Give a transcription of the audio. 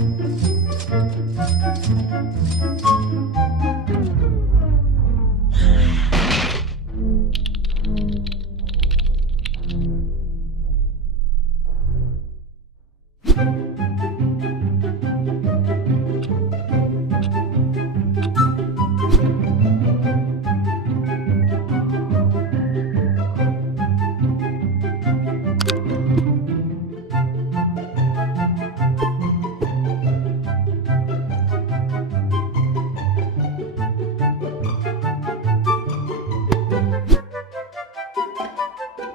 Thank you.